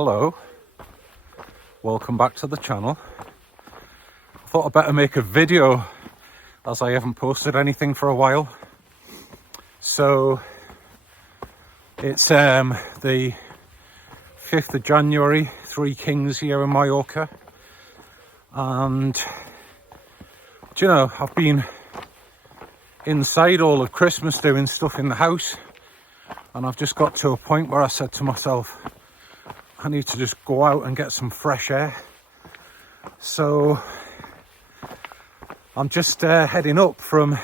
Hello, welcome back to the channel. I thought I'd better make a video as I haven't posted anything for a while. So it's the 5th of January, Three Kings here in Mallorca, and do you know, I've been inside all of Christmas doing stuff in the house, and I've just got to a point where I said to myself, I need to just go out and get some fresh air. So I'm just heading up from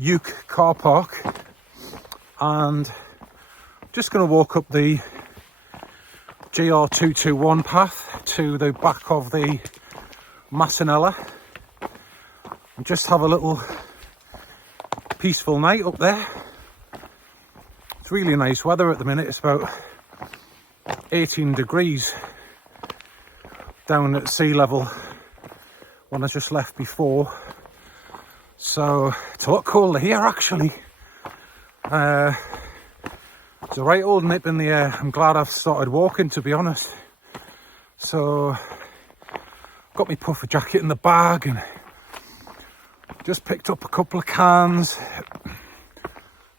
Niak car park, and I'm just going to walk up the GR221 path to the back of the Massanella and just have a little peaceful night up there. It's really nice weather at the minute. It's about 18 degrees down at sea level when I just left before, so it's a lot colder here actually. It's a right old nip in the air. I'm glad I've started walking, to be honest. So got my puffer jacket in the bag and just picked up a couple of cans,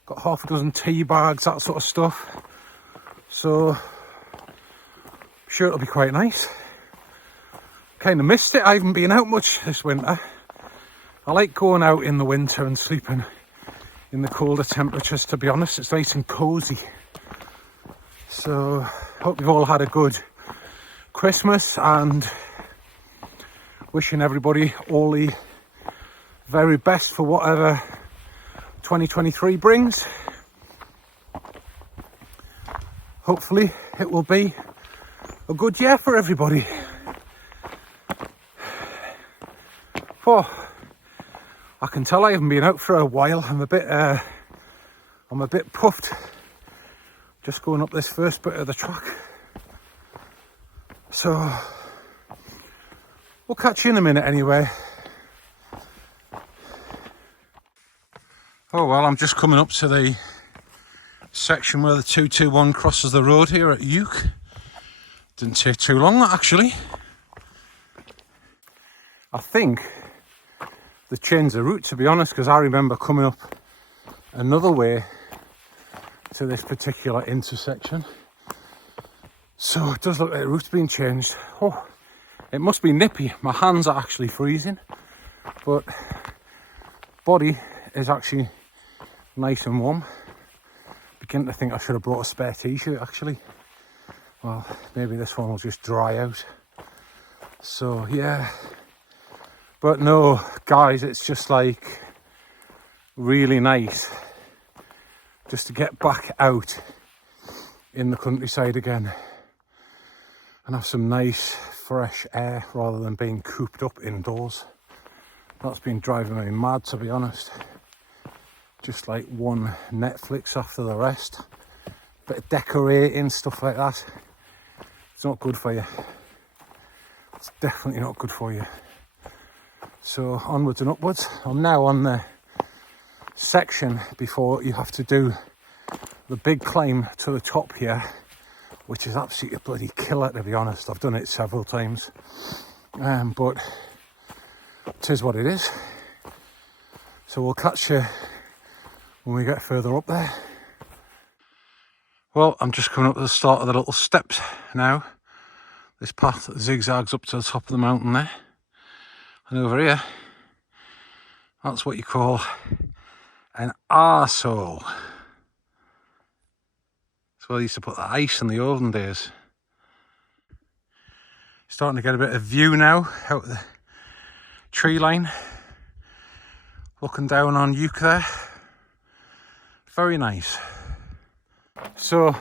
got half a dozen tea bags, that sort of stuff. So I'm sure it'll be quite nice. Kind of missed it. I haven't been out much this winter. I like going out in the winter and sleeping in the colder temperatures, to be honest. It's nice and cozy. So hope you've all had a good Christmas, and wishing everybody all the very best for whatever 2023 brings. Hopefully it will be a good year for everybody. Oh, I can tell I haven't been out for a while. I'm a bit puffed just going up this first bit of the track. So we'll catch you in a minute anyway. Oh well, I'm just coming up to the section where the 221 crosses the road here at Niak. Didn't take too long, that actually. I think they changed the route, to be honest, because I remember coming up another way to this particular intersection. So it does look like the route's been changed. Oh, it must be nippy. My hands are actually freezing, but body is actually nice and warm. Begin to think I should have brought a spare t-shirt actually. Well, maybe this one will just dry out. So yeah, but no guys, it's just like really nice just to get back out in the countryside again and have some nice fresh air rather than being cooped up indoors. That's been driving me mad, to be honest. Just like one Netflix after the rest, bit of decorating, stuff like that. It's not good for you. It's definitely not good for you. So onwards and upwards. I'm now on the section before you have to do the big climb to the top here, which is absolutely a bloody killer, to be honest. I've done it several times, but it is what it is. So we'll catch you when we get further up there. Well, I'm just coming up to the start of the little steps now. This path zigzags up to the top of the mountain there. And over here, that's what you call an arsehole. That's where they used to put the ice in the olden days. Starting to get a bit of view now out the tree line. Looking down on Niak there. Very nice. So,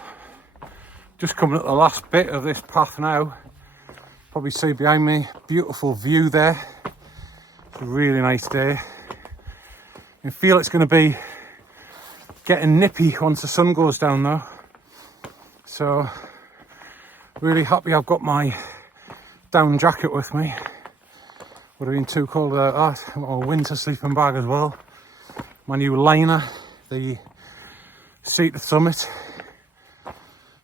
just coming up the last bit of this path now. Probably see behind me, beautiful view there. It's a really nice day. I feel it's going to be getting nippy once the sun goes down though. So, really happy I've got my down jacket with me. Would have been too cold without that. I've got a winter sleeping bag as well. My new liner, the Seat to Summit.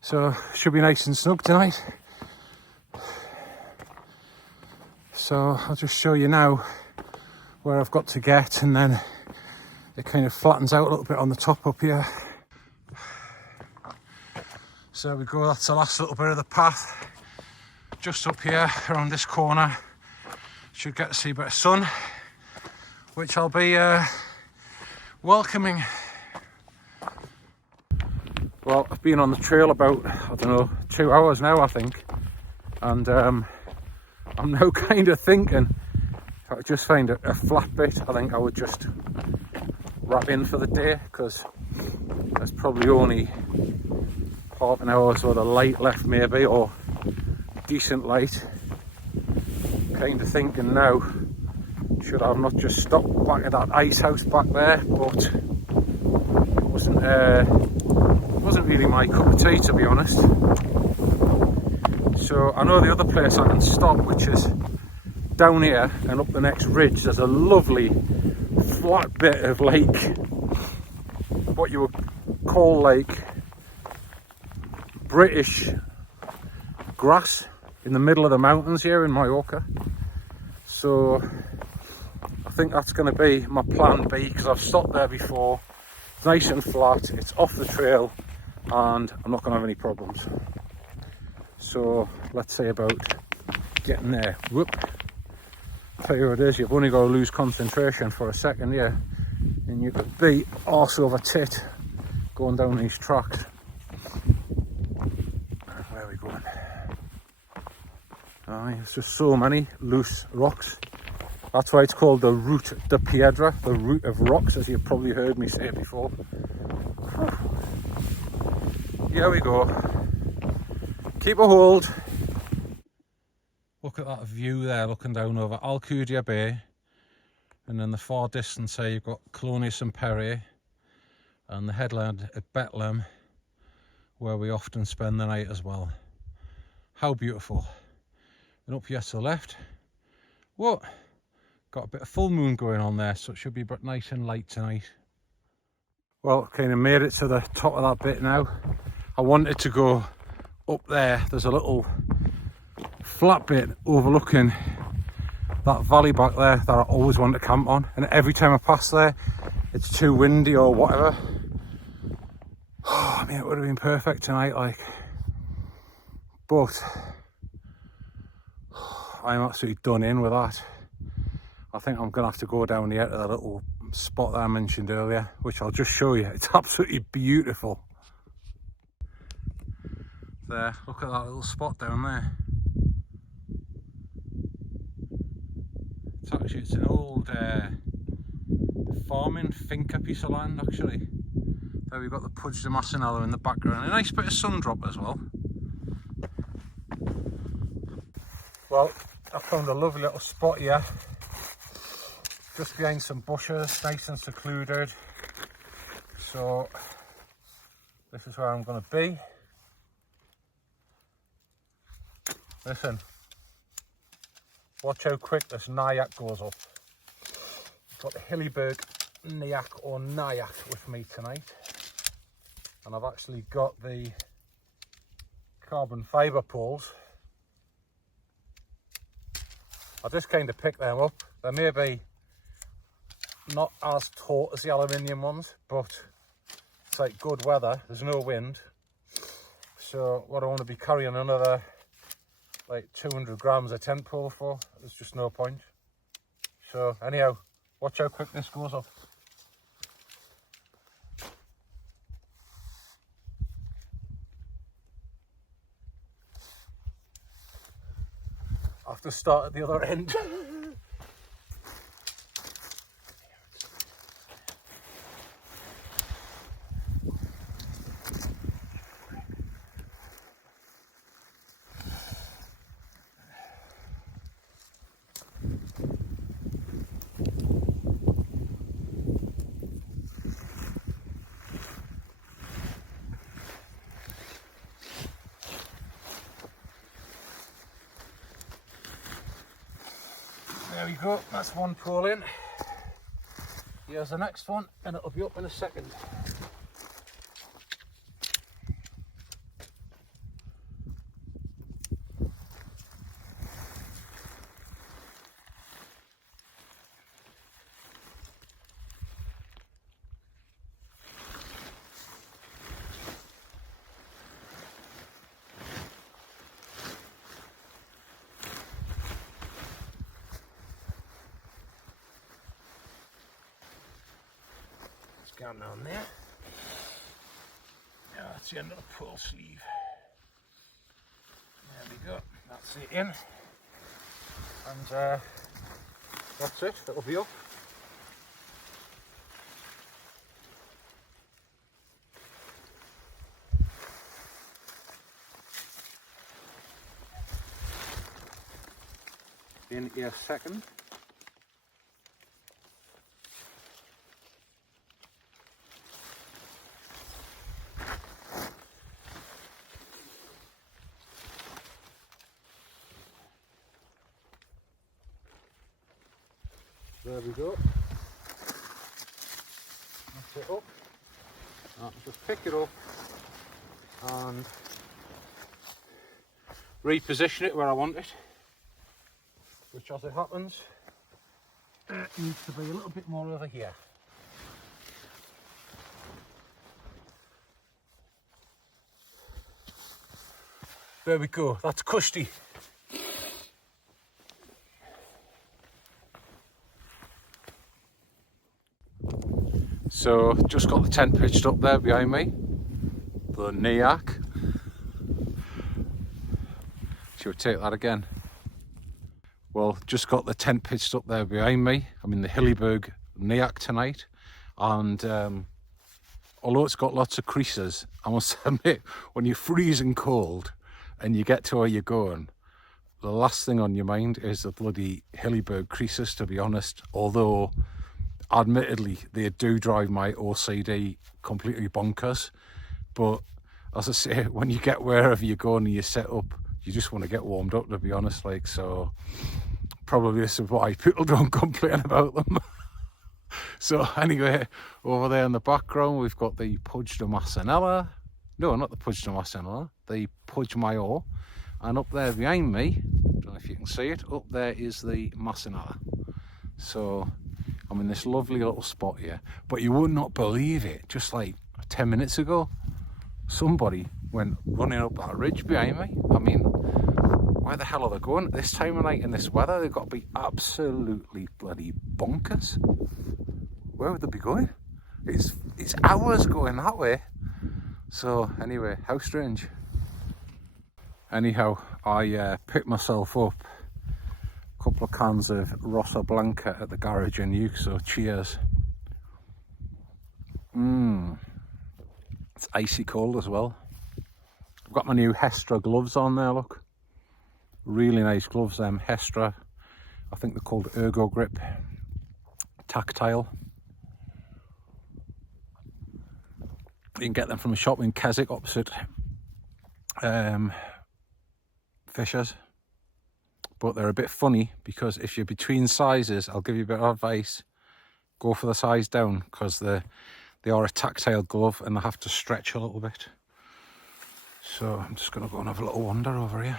So should be nice and snug tonight. So I'll just show you now where I've got to get, and then it kind of flattens out a little bit on the top up here. So there we go, that's the last little bit of the path. Just up here around this corner. Should get to see a bit of sun, which I'll be welcoming. Well, I've been on the trail about, I don't know, 2 hours now, I think. And I'm now kind of thinking, if I could just find a flat bit, I think I would just wrap in for the day, because there's probably only half an hour's worth of light left maybe, or decent light. Kind of thinking now, should I have not just stopped back at that ice house back there, but it wasn't really my cup of tea, to be honest. So I know the other place I can stop, which is down here and up the next ridge. There's a lovely flat bit of like, what you would call like British grass in the middle of the mountains here in Mallorca. So I think that's going to be my plan B, because I've stopped there before. It's nice and flat, it's off the trail, and I'm not going to have any problems. So let's say about getting there. Whoop. Tell you what it is, you've only got to lose concentration for a second here, and you could be arse over tit going down these tracks. Where are we going? There's just so many loose rocks. That's why it's called the Route de Piedra, the route of rocks, as you've probably heard me say before. Here we go. Keep a hold. Look at that view there, looking down over Alcudia Bay, and in the far distance there you've got Colonius and Perrier, and the headland at Bethlehem, where we often spend the night as well. How beautiful. And up here to the left, what? Got a bit of full moon going on there, so it should be nice and light tonight. Well, kind of made it to the top of that bit now. I wanted to go up there. There's a little flat bit overlooking that valley back there that I always want to camp on, and every time I pass there it's too windy or whatever. I mean, it would have been perfect tonight, like, but I'm absolutely done in with that. I think I'm gonna have to go down here to the little spot that I mentioned earlier, which I'll just show you. It's absolutely beautiful. There, look at that little spot down there. It's an old farming finca piece of land, actually. There we've got the Puig de Massanello in the background. A nice bit of sun drop as well. Well, I found a lovely little spot here, just behind some bushes, nice and secluded. So this is where I'm going to be. Listen, watch how quick this Niak goes up. I've got the Hilleberg Niak or Niak with me tonight, and I've actually got the carbon fibre poles. I just kind of picked them up. They may be not as taut as the aluminium ones, but it's like good weather, there's no wind. So what I want to be carrying another like 200 grams of tent pole for, there's just no point. So anyhow, watch how quick this goes up. I have to start at the other end. There we go, that's one pole in. Here's the next one, and it'll be up in a second. Going down there. Yeah, that's the end of the pull sleeve. There we go. That's it in. And that's it. It'll be up. In a second. There we go. That's it up. I'll just pick it up and reposition it where I want it, which, as it happens, needs to be a little bit more over here. There we go, that's cushy. So, just got the tent pitched up there behind me, the Niak. Shall we take that again? Well, just got the tent pitched up there behind me. I'm in the Hilleberg Niak tonight, and although it's got lots of creases, I must admit, when you're freezing cold and you get to where you're going, the last thing on your mind is the bloody Hilleberg creases, to be honest, although admittedly they do drive my OCD completely bonkers. But as I say, when you get wherever you're going and you set up, you just want to get warmed up, to be honest. Like, so probably this is why people don't complain about them. So anyway, over there in the background we've got the Puig de Massanella. No, not the Puig de Massanella, the Puig Mayor. And up there behind me, I don't know if you can see it, up there is the Massanella. So I'm in this lovely little spot here, but you would not believe it, just like 10 minutes ago, somebody went running up that ridge behind me. I mean, where the hell are they going at this time of night in this weather? They've got to be absolutely bloody bonkers. Where would they be going? It's hours going that way. So anyway, how strange. Anyhow, I picked myself up a couple of cans of Rosa Blanca at the garage in Niak, so cheers. It's icy cold as well. I've got my new Hestra gloves on there, look. Really nice gloves, Hestra. I think they're called Ergo Grip Tactile. You can get them from a shop in Keswick opposite Fisher's. But they're a bit funny because if you're between sizes, I'll give you a bit of advice. Go for the size down, because they are a tactile glove and they have to stretch a little bit. So I'm just going to go and have a little wander over here.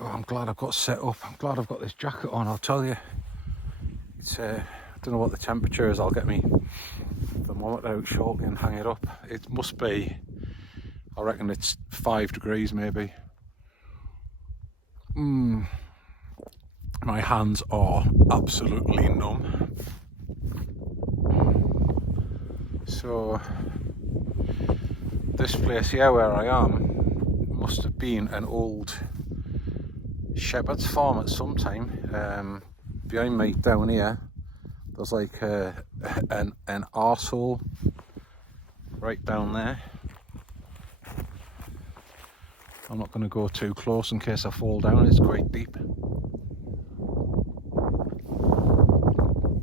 Oh, I'm glad I've got set up. I'm glad I've got this jacket on, I'll tell you. It's I don't know what the temperature is. I'll get me thermometer out shortly and hang it up. It must be, I reckon it's 5 degrees maybe. My hands are absolutely numb. So this place here where I am must have been an old shepherd's farm at some time. Behind me down here there's like an arsehole right down there. I'm not going to go too close in case I fall down, it's quite deep.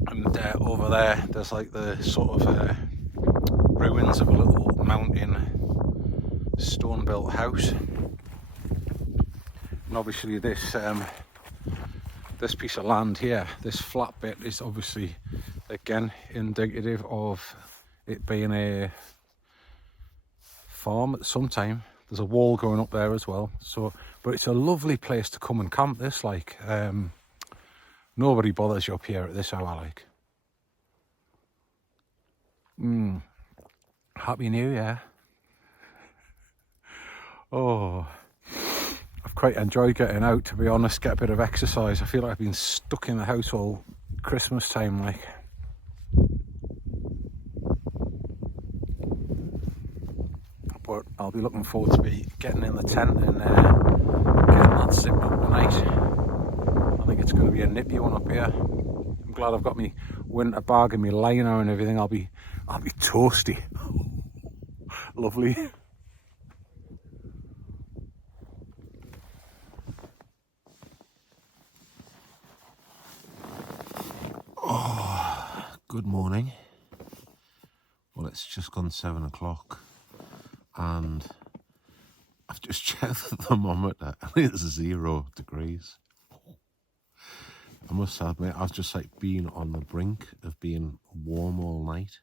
And over there's like the sort of ruins of a little mountain stone built house. And obviously this piece of land here, this flat bit, is obviously again indicative of it being a farm at some time. There's a wall going up there as well. So, but it's a lovely place to come and camp. This, like, nobody bothers you up here at this hour, like. Happy New Year. Oh, I've quite enjoyed getting out, to be honest, get a bit of exercise. I feel like I've been stuck in the house all Christmas time, like. I'll be looking forward to be getting in the tent and getting that sipped up tonight. I think it's going to be a nippy one up here. I'm glad I've got my winter bag and my liner and everything. I'll be toasty. Lovely. Oh, good morning. Well, it's just gone 7 o'clock and I've just checked the thermometer and it's 0 degrees. I must admit, I've just like been on the brink of being warm all night.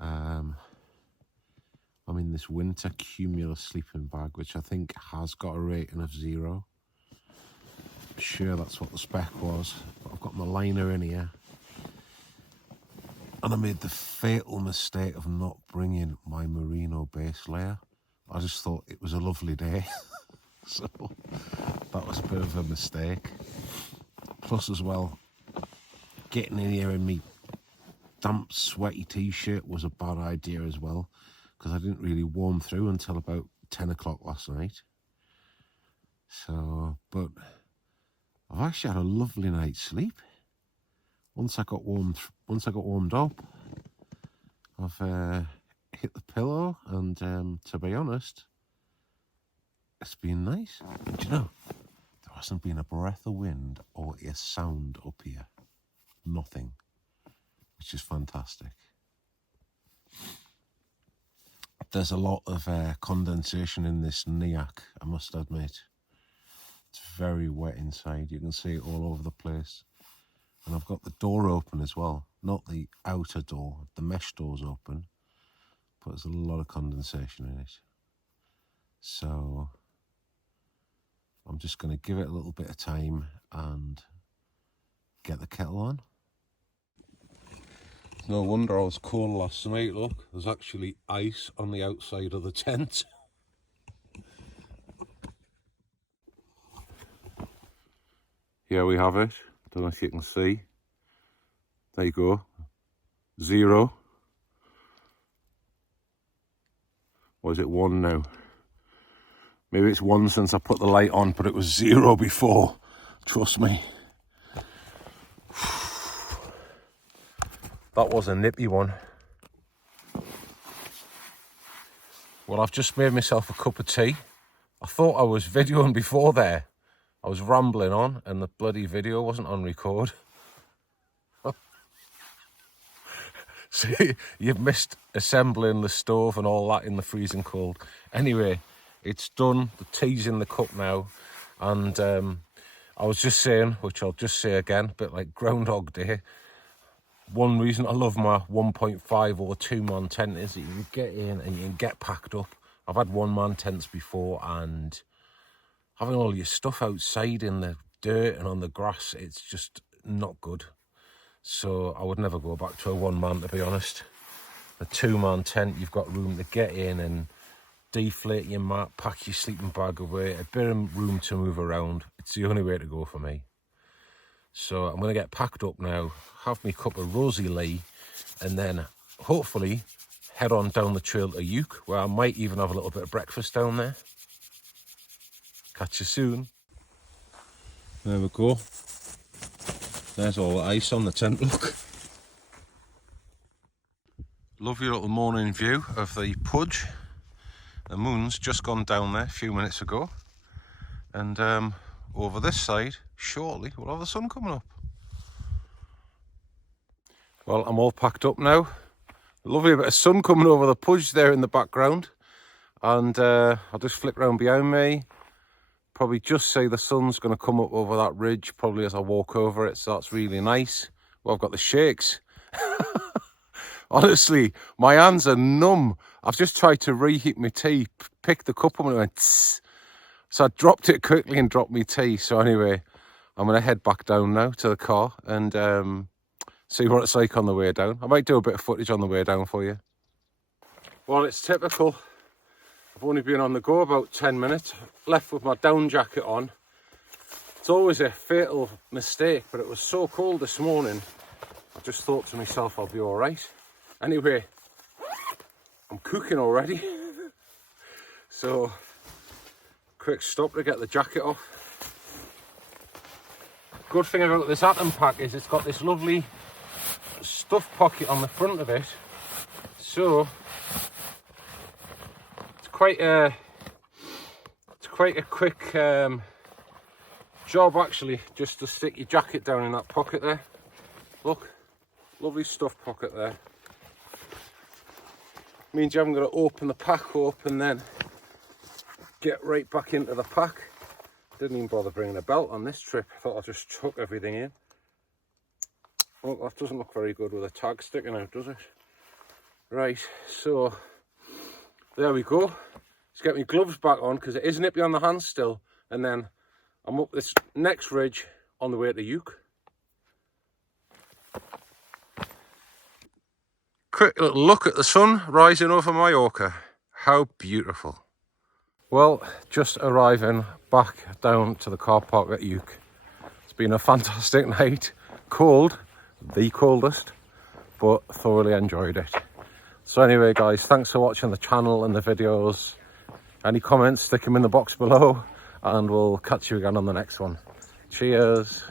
I'm in this winter cumulus sleeping bag, which I think has got a rating of 0. I'm sure that's what the spec was, but I've got my liner in here. And I made the fatal mistake of not bringing my merino base layer. I just thought it was a lovely day. So that was a bit of a mistake. Plus as well, getting in here in me damp, sweaty t-shirt was a bad idea as well, because I didn't really warm through until about 10 o'clock last night. So, but I've actually had a lovely night's sleep. Once I got warmed up, I've hit the pillow, and to be honest, it's been nice. Do you know, there hasn't been a breath of wind or a sound up here. Nothing, which is fantastic. There's a lot of condensation in this Niak, I must admit. It's very wet inside. You can see it all over the place. And I've got the door open as well. Not the outer door, the mesh door's open. But there's a lot of condensation in it. So I'm just going to give it a little bit of time and get the kettle on. No wonder I was cold last night, look. There's actually ice on the outside of the tent. Here we have it. Don't know if you can see. There you go. 0. Or is it 1 now? Maybe it's 1 since I put the light on, but it was 0 before. Trust me. That was a nippy one. Well, I've just made myself a cup of tea. I thought I was videoing before there. I was rambling on and the bloody video wasn't on record. See, you've missed assembling the stove and all that in the freezing cold. Anyway, it's done. The tea's in the cup now. And I was just saying, which I'll just say again, a bit like Groundhog Day. One reason I love my 1.5 or 2-man tent is that you can get in and you can get packed up. I've had 1-man tents before, and having all your stuff outside in the dirt and on the grass, it's just not good. So I would never go back to a 1-man, to be honest. A 2-man tent, you've got room to get in and deflate your mat, pack your sleeping bag away, a bit of room to move around. It's the only way to go for me. So I'm going to get packed up now, have me cup of Rosie Lee, and then hopefully head on down the trail to Uke, where I might even have a little bit of breakfast down there. Catch you soon. There we go. There's all the ice on the tent, look. Lovely little morning view of the Pudge. The moon's just gone down there a few minutes ago. And over this side, shortly, we'll have the sun coming up. Well, I'm all packed up now. Lovely bit of sun coming over the Pudge there in the background. And I'll just flick round behind me. Probably just say the sun's going to come up over that ridge, probably as I walk over it, so that's really nice. Well, I've got the shakes. Honestly, my hands are numb. I've just tried to reheat my tea, pick the cup up and it went tss. So I dropped it quickly and dropped my tea. So anyway, I'm going to head back down now to the car and see what it's like on the way down. I might do a bit of footage on the way down for you. Well, it's typical. I've only been on the go about 10 minutes, left with my down jacket on. It's always a fatal mistake, but it was so cold this morning, I just thought to myself, I'll be all right. Anyway, I'm cooking already. So quick stop to get the jacket off. Good thing about this Atom pack is it's got this lovely stuff pocket on the front of it, so it's quite a quick job actually, just to stick your jacket down in that pocket there. Look, lovely stuff pocket there. Means you haven't got to open the pack up and then get right back into the pack. Didn't even bother bringing a belt on this trip. I thought I'd just chuck everything in. Well, that doesn't look very good with a tag sticking out, does it? Right, so there we go. Let's get my gloves back on because it is nippy on the hands still. And then I'm up this next ridge on the way to Uke. Quick little look at the sun rising over Mallorca. How beautiful. Well, just arriving back down to the car park at Uke. It's been a fantastic night. Cold, the coldest, but thoroughly enjoyed it. So anyway guys, thanks for watching the channel and the videos. Any comments, stick them in the box below and we'll catch you again on the next one. Cheers.